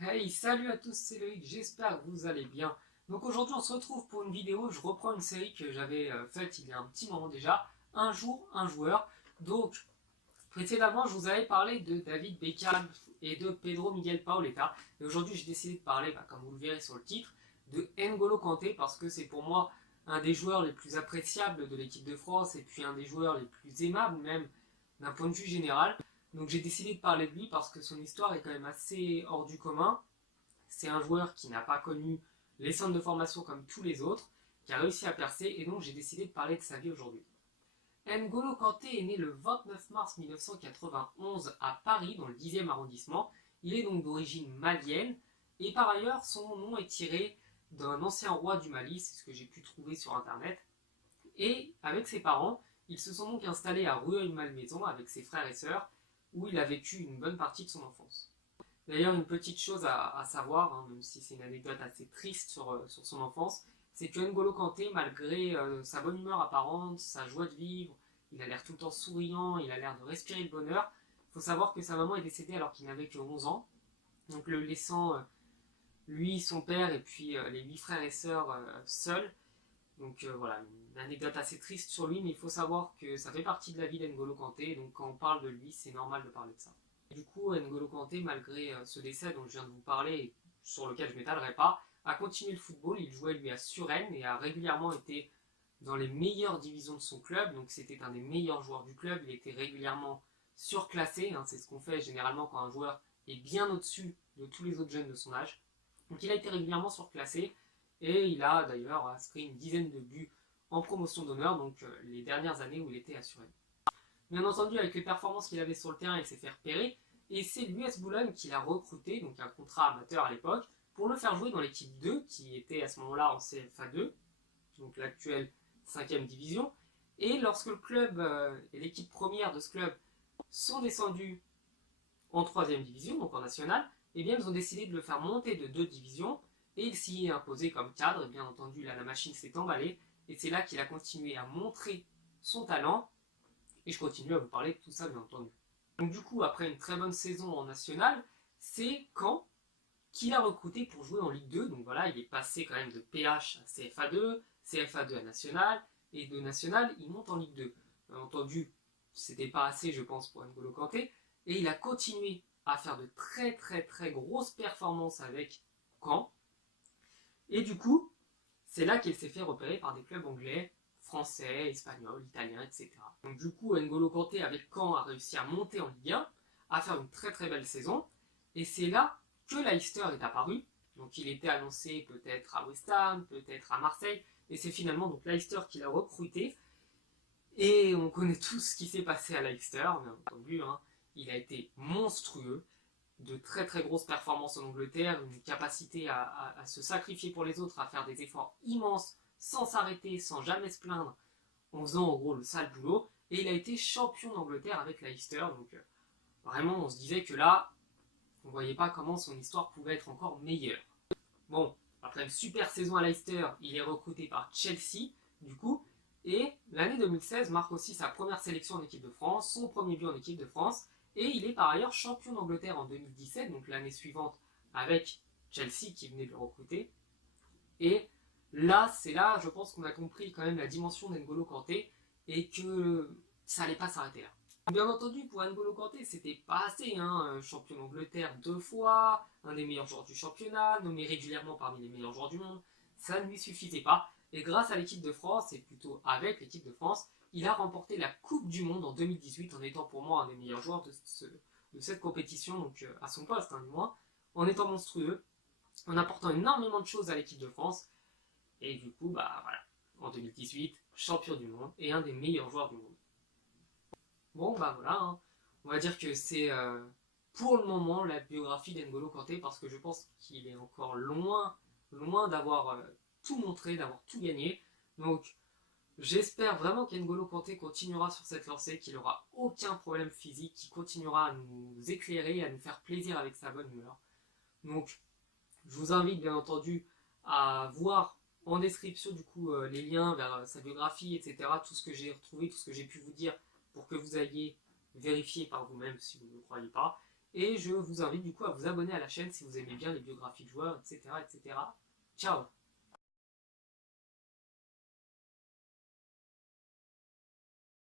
Hey, salut à tous, c'est Loïc, j'espère que vous allez bien. Donc aujourd'hui on se retrouve pour une vidéo, je reprends une série que j'avais faite il y a un petit moment déjà, Un jour, un joueur. Donc précédemment je vous avais parlé de David Beckham et de Pedro Miguel Paoletta. Et aujourd'hui j'ai décidé de parler, comme vous le verrez sur le titre, de N'Golo Kanté parce que c'est pour moi un des joueurs les plus appréciables de l'équipe de France et puis un des joueurs les plus aimables même d'un point de vue général. Donc j'ai décidé de parler de lui parce que son histoire est quand même assez hors du commun. C'est un joueur qui n'a pas connu les centres de formation comme tous les autres, qui a réussi à percer, et donc j'ai décidé de parler de sa vie aujourd'hui. N'Golo Kanté est né le 29 mars 1991 à Paris, dans le 10e arrondissement. Il est donc d'origine malienne, et par ailleurs, son nom est tiré d'un ancien roi du Mali, c'est ce que j'ai pu trouver sur internet. Et avec ses parents, ils se sont donc installés à Rueil-Malmaison avec ses frères et sœurs, où il a vécu une bonne partie de son enfance. D'ailleurs, une petite chose à savoir, même si c'est une anecdote assez triste sur son enfance, c'est que N'Golo Kanté, malgré sa bonne humeur apparente, sa joie de vivre, il a l'air tout le temps souriant, il a l'air de respirer le bonheur, il faut savoir que sa maman est décédée alors qu'il n'avait que 11 ans, donc le laissant lui, son père et puis les 8 frères et sœurs seuls. Donc voilà, une anecdote assez triste sur lui, mais il faut savoir que ça fait partie de la vie d'N'Golo Kanté, donc quand on parle de lui, c'est normal de parler de ça. Du coup, N'Golo Kanté, malgré ce décès dont je viens de vous parler et sur lequel je ne m'étalerai pas, a continué le football. Il jouait lui à Suresnes et a régulièrement été dans les meilleures divisions de son club. Donc c'était un des meilleurs joueurs du club. Il était régulièrement surclassé. C'est ce qu'on fait généralement quand un joueur est bien au-dessus de tous les autres jeunes de son âge. Donc il a été régulièrement surclassé et il a d'ailleurs inscrit une dizaine de buts en promotion d'honneur, donc les dernières années où il était à Suresnes. Bien entendu, avec les performances qu'il avait sur le terrain, il s'est fait repérer. Et c'est l'US Boulogne qui l'a recruté, donc un contrat amateur à l'époque, pour le faire jouer dans l'équipe 2, qui était à ce moment-là en CFA 2, donc l'actuelle 5e division. Et lorsque le club et l'équipe première de ce club sont descendus en 3e division, donc en national, eh bien ils ont décidé de le faire monter de 2 divisions, et il s'y est imposé comme cadre, et bien entendu là la machine s'est emballée, et c'est là qu'il a continué à montrer son talent, et je continue à vous parler de tout ça bien entendu. Donc du coup, après une très bonne saison en national, c'est Caen qui l'a recruté pour jouer en Ligue 2. Donc voilà, il est passé quand même de PH à CFA2, CFA2 à National, et de National, il monte en Ligue 2. Bien entendu, c'était pas assez, je pense, pour N'Golo Kanté, et il a continué à faire de très très très grosses performances avec Caen. Et du coup, c'est là qu'il s'est fait repérer par des clubs anglais, français, espagnols, italiens, etc. Donc du coup, N'Golo Kanté avec Caen a réussi à monter en Ligue 1, à faire une très très belle saison, et c'est là que Leicester est apparu. Donc il était annoncé peut-être à West Ham, peut-être à Marseille, et c'est finalement donc Leicester qui l'a recruté. Et on connaît tous ce qui s'est passé à Leicester, bien entendu. Il a été monstrueux, de très très grosses performances en Angleterre, une capacité à se sacrifier pour les autres, à faire des efforts immenses, sans s'arrêter, sans jamais se plaindre, en faisant en gros le sale boulot. Et il a été champion d'Angleterre avec Leicester, donc vraiment on se disait que là, on ne voyait pas comment son histoire pouvait être encore meilleure. Bon, après une super saison à Leicester, il est recruté par Chelsea, du coup, et l'année 2016 marque aussi sa première sélection en équipe de France, son premier but en équipe de France, et il est par ailleurs champion d'Angleterre en 2017, donc l'année suivante avec Chelsea qui venait de le recruter. Et là, c'est là, je pense qu'on a compris quand même la dimension d'N'Golo Kanté et que ça allait pas s'arrêter là. Bien entendu, pour N'Golo Kanté, c'était pas assez, champion d'Angleterre 2 fois, un des meilleurs joueurs du championnat, nommé régulièrement parmi les meilleurs joueurs du monde, ça ne lui suffisait pas. Et grâce à l'équipe de France, et plutôt avec l'équipe de France, il a remporté la Coupe du Monde en 2018 en étant pour moi un des meilleurs joueurs de cette compétition, donc à son poste du moins, en étant monstrueux, en apportant énormément de choses à l'équipe de France. Et du coup, voilà, en 2018, champion du monde et un des meilleurs joueurs du monde. Bon, voilà, on va dire que c'est pour le moment la biographie d'N'Golo Kanté parce que je pense qu'il est encore loin, loin d'avoir tout montré, d'avoir tout gagné. Donc, j'espère vraiment qu'N'Golo Kanté continuera sur cette lancée, qu'il n'aura aucun problème physique, qu'il continuera à nous éclairer, à nous faire plaisir avec sa bonne humeur. Donc, je vous invite bien entendu à voir en description du coup les liens vers sa biographie, etc. Tout ce que j'ai retrouvé, tout ce que j'ai pu vous dire pour que vous ayez vérifié par vous-même si vous ne le croyez pas. Et je vous invite du coup à vous abonner à la chaîne si vous aimez bien les biographies de joueurs, etc. etc. Ciao!